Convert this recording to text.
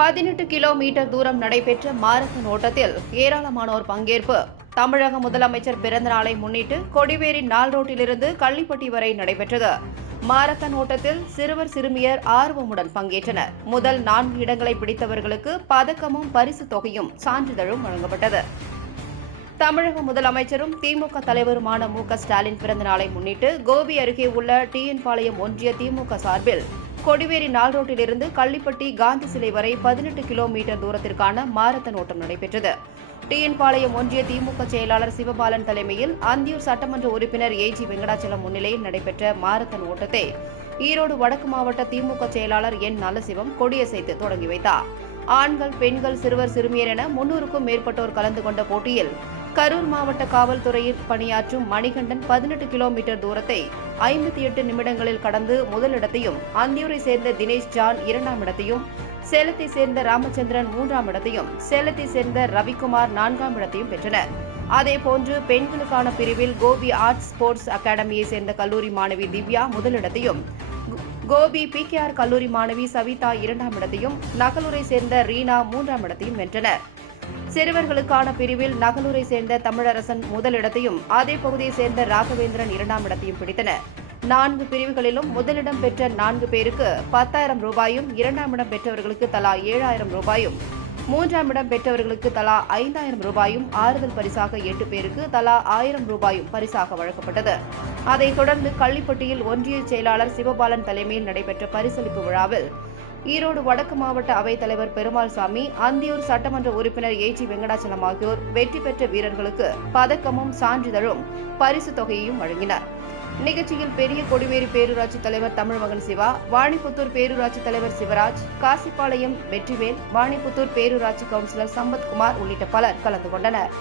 18 kilometre தூரம் நடைபெற்ற marathon ஓட்டத்தில் ஏராளமானோர் பங்கேற்பு. தமிழக முதலமைச்சர் பிறந்த நாளை முன்னிட்டு கொடிவேரி நாள் ரோட்டிலிருந்து கள்ளிப்பட்டி வரை நடைபெற்றது. மாரத்தான் ஓட்டத்தில் சிறுவர் சிறுமியர் ஆர்வமுடன் பங்கேற்றனர். முதல் 4 இடங்களை பிடித்தவர்களுக்கு பதக்கமும் பரிசு தொகையும் சான்றிதழும் வழங்கப்பட்டது. தமிழக முதலமைச்சரும் திமுக தலைவருமான மு.க.ஸ்டாலின் பிறந்த நாளை முன்னிட்டு கோபி அருகே உள்ள டிஎன் பாளையம் ஒன்றிய திமுக சார்பில் கொடிவேரி நாள் ரோட்டிலிருந்து கள்ளிப்பட்டி காந்தி சிலை வரை 18 கிலோமீட்டர் தூரத்திற்கான மாரத்தான் ஓட்டம் நடைபெற்றது. டிஎன் பாளையம் ஒன்றிய திமுக செயலாளர் சிவபாலன் தலைமையில் அந்தியூர் சட்டமன்ற உறுப்பினர் ஏஜி வெங்கடாச்சலம் முன்னிலையில் நடைபெற்ற மாரத்தான் ஓட்டத்தை ஈரோடு வடக்கு மாவட்ட திமுக செயலாளர் என் நல்லசிவம் கொடியசைத்து தொடங்கி வைத்தார். ஆண்கள், பெண்கள், சிறுவர், சிறுமியர் என 300க்கும் மேற்பட்டோர் கலந்து கொண்ட போட்டியில் கரூர் மாவட்ட காவல்துறையில் பணியாற்றும் மணிகண்டன் 18 கிலோமீட்டர் தூரத்தை 58 நிமிடங்களில் கடந்து முதலிடத்தையும், அந்தியூரை சேர்ந்த தினேஷ் ஜான் 2ஆம் இடத்தையும், சேலத்தை சேர்ந்த ராமச்சந்திரன் 3ஆம் இடத்தையும், சேலத்தை சேர்ந்த ரவிக்குமார் 4ஆம் இடத்தையும் பெற்றனர். அதேபோன்று பெண்களுக்கான பிரிவில் கோபி ஆர்ட்ஸ் ஸ்போர்ட்ஸ் அகாடமியை சேர்ந்த கல்லூரி மாணவி திவ்யா முதலிடத்தையும், கோபி PKR கல்லூரி மாணவி சவிதா 2ஆம் இடத்தையும், நகலூரை சேர்ந்த ரீனா 3ஆம் இடத்தையும் வென்றனர். சிறுவர்களுக்கான பிரிவில் நகலூரை சேர்ந்த தமிழரசன் முதலிடத்தையும், அதே பகுதியைச் சேர்ந்த ராகவேந்திரன் 2ஆம் இடத்தையும் பிடித்தனர். 4 பிரிவுகளிலும் முதலிடம் பெற்ற 4 பேருக்கு 10,000 ரூபாயும், 2ஆம் இடம் பெற்றவர்களுக்கு தலா 7,000 ரூபாயும், 3ஆம் இடம் பெற்றவர்களுக்கு தலா 5,000 ரூபாயும், ஆறுதல் பரிசாக 8 பேருக்கு தலா 1,000 ரூபாயும் பரிசாக வழங்கப்பட்டது. அதைத் தொடர்ந்து கள்ளிப்பட்டியில் ஒன்றிய செயலாளர் சிவபாலன் தலைமையில் நடைபெற்ற பரிசளிப்பு விழாவில் ஈரோடு வடக்கு மாவட்ட அவைத் தலைவர் பெருமாள்சாமி, அந்தியூர் சட்டமன்ற உறுப்பினர் ஏஜி வெங்கடாச்சலம் ஆகியோர் வெற்றி பெற்ற வீரர்களுக்கு பதக்கமும் சான்றிதழும் பரிசு தொகையையும் வழங்கினர். நிகழ்ச்சியில் பெரிய கொடிவேரி பேரூராட்சி தலைவர் தமிழ்மகன் சிவா, வாணிப்புத்தூர் பேரூராட்சி தலைவர் சிவராஜ், காசிப்பாளையம் வெற்றிவேல், வாணிப்புத்தூர் பேரூராட்சி கவுன்சிலர் சம்பத்குமார் உள்ளிட்ட பலர் கலந்து கொண்டனர்.